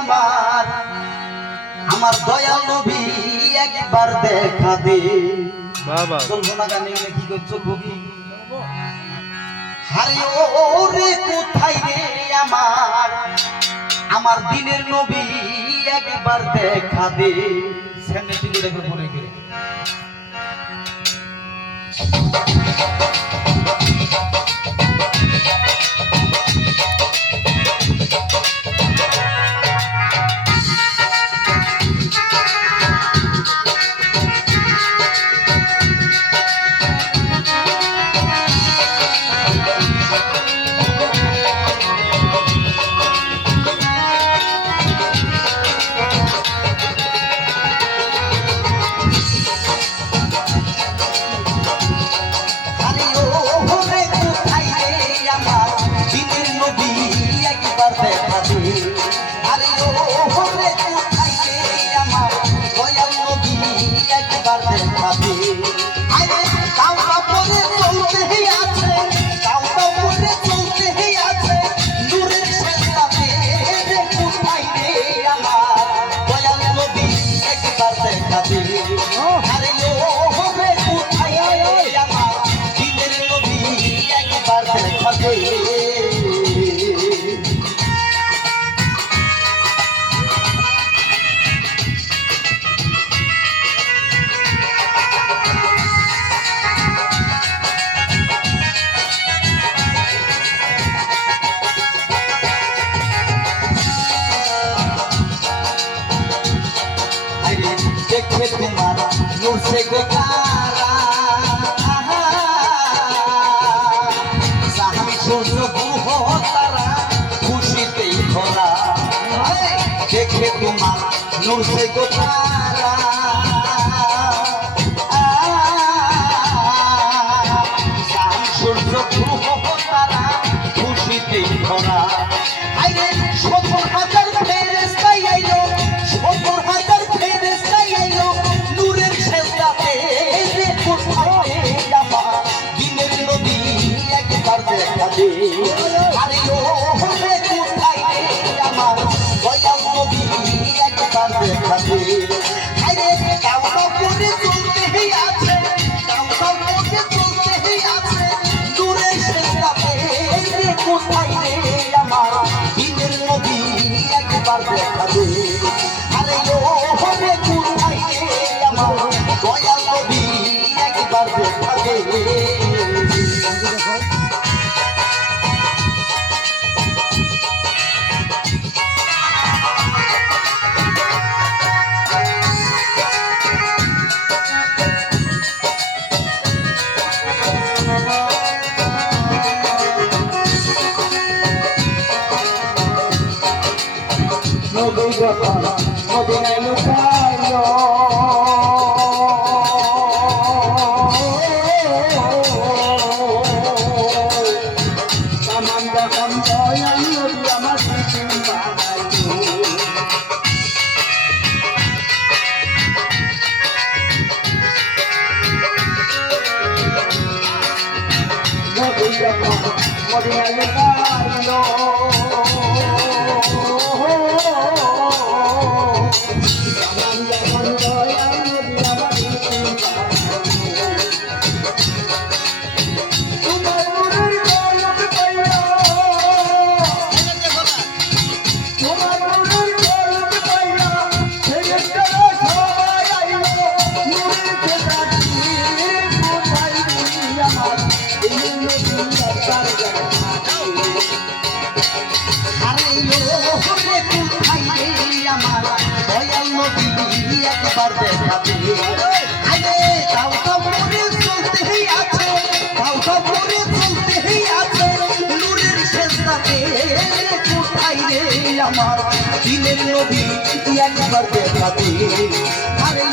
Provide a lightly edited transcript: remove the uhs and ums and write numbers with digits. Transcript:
আমার আমার দয়াল নবী একবার দেখা দে বাবা চলবো না গানে কি করছো কবি আরে ওরে কোথায় রে আমার আমার দিনের নবী একবার দেখা দে সামনে দিকে দেখো পরে গেলে देखे तुम्हारा नूर से गोतारा साहमी सोचो हो तारा खुशी ते भरा देखे तुम्हारा नूर से गोतारा साहमी सोचो हो तारा खुशी ते भरा आइरे 70,000 फेरेस्ता आइलो 70,000 फेरेस्ता आइलो नूरेर শেলদাতে রে কোথায় আমার দিনের নবী একবার দেখা দে আরে ও রে কোথায় আমার দয়াল নবী একবার দেখা দে আরে কাউকে করে চলতে আছে কাউকে করে চলতে আছে নূরের শেলদাতে রে কোথায় আমার দিনের নবী একবার দেখা দে আরে ও রে কোথায় আমার দয়াল নবী একবার দেখা দে নবী যখন মদিনায় লুকাইলো সামান যখন দয়াল নবী আমার টিফিন বানাইলো নবী যখন মদিনায় লুকাইলো একবার দেখা দে আরে কাউকে করে চলতে আছে কাউকে করে চলতে আছে নূরের শেলদাতে কোথায় রে আমার দিনের নবী একবার দেখা দে আরে